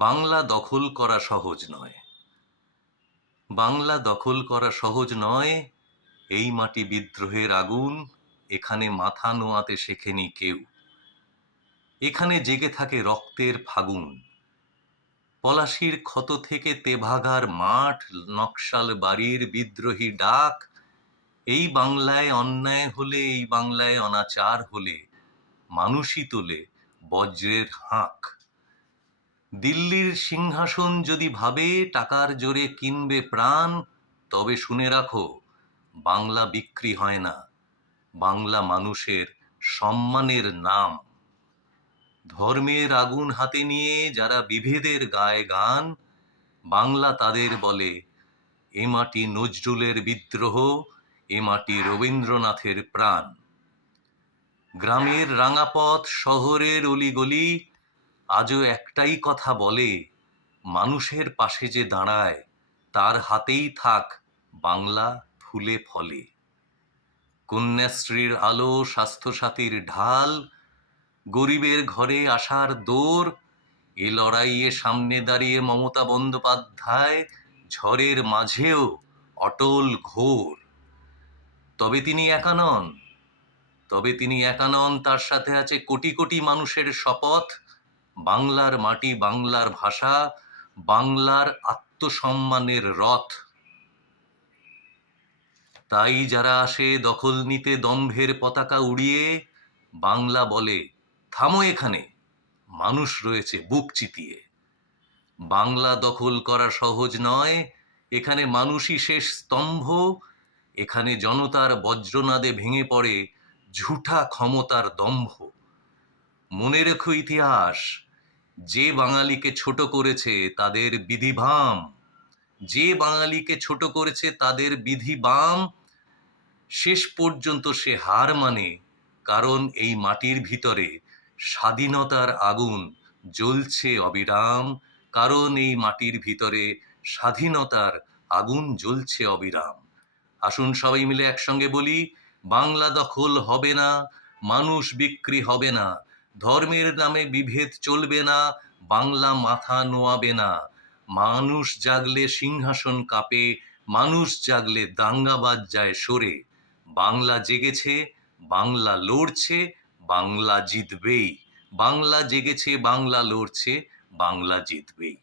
বাংলা দখল করা সহজ নয়। বাংলা দখল করা সহজ নয়। এই মাটি বিদ্রোহের আগুন, এখানে মাথা নোয়াতে শেখেনি কেউ। এখানে জেগে থাকে রক্তের ফাগুন। পলাশির ক্ষত থেকে তেভাগার মাঠ, নকশাল বাড়ির বিদ্রোহী ডাক। এই বাংলায় অন্যায় হলে, এই বাংলায় অনাচার হলে মানুষই তোলে বজ্রের হাঁক। দিল্লির সিংহাসন যদি ভাবে টাকার জোরে কিনবে প্রাণ, তবে শুনে রাখো, বাংলা বিক্রি হয় না, বাংলা মানুষের সম্মানের নাম। ধর্মের আগুন হাতে নিয়ে যারা বিভেদের গায়ে গান, বাংলা তাদের বলে এ মাটি নজরুলের বিদ্রোহ, এ মাটি রবীন্দ্রনাথের প্রাণ। গ্রামের রাঙাপথ, শহরের অলিগলি আজও একটাই কথা বলে, মানুষের পাশে যে দাঁড়ায় তার হাতেই থাক বাংলা ফুলে ফলে। কন্যাশ্রীর আলো, স্বাস্থ্যসাথীর ঢাল, গরিবের ঘরে আসার দোর, এ লড়াইয়ে সামনে দাঁড়িয়ে মমতা বন্দ্যোপাধ্যায় ঝড়ের মাঝেও অটল ঘোর। তবে তিনি একা নন, তার সাথে আছে কোটি কোটি মানুষের শপথ, বাংলার মাটি, বাংলার ভাষা, বাংলার আত্মসম্মানের রথ। তাই যারা আসে দখল নিতে দম্ভের পতাকা উড়িয়ে, বাংলা বলে থামো, এখানে মানুষ রয়েছে বুক চিতিয়ে। বাংলা দখল করা সহজ নয়, এখানে মানুষই শেষ স্তম্ভ। এখানে জনতার বজ্রনাদে ভেঙে পড়ে ঝুঠা ক্ষমতার দম্ভ। মনে রেখো ইতিহাস, যে বাঙালিকে ছোট করেছে তাদের বিধি বাম, যে বাঙালিকে ছোট করেছে তাদের বিধি বাম। শেষ পর্যন্ত সে হার মানে, কারণ এই মাটির ভিতরে স্বাধীনতার আগুন জ্বলছে অবিরাম। কারণ এই মাটির ভিতরে স্বাধীনতার আগুন জ্বলছে অবিরাম। আসুন সবাই মিলে একসঙ্গে বলি, বাংলা দখল হবে না, মানুষ বিক্রি হবে না, ধর্মের নামে বিভেদ চলবে না, বাংলা মাথা নোয়াবে না। মানুষ জাগলে সিংহাসন কাঁপে, মানুষ জাগলে দাঙ্গাবাজ যায় সরে। বাংলা জেগেছে, বাংলা লড়ছে, বাংলা জিতবেই। বাংলা জেগেছে, বাংলা লড়ছে, বাংলা জিতবেই।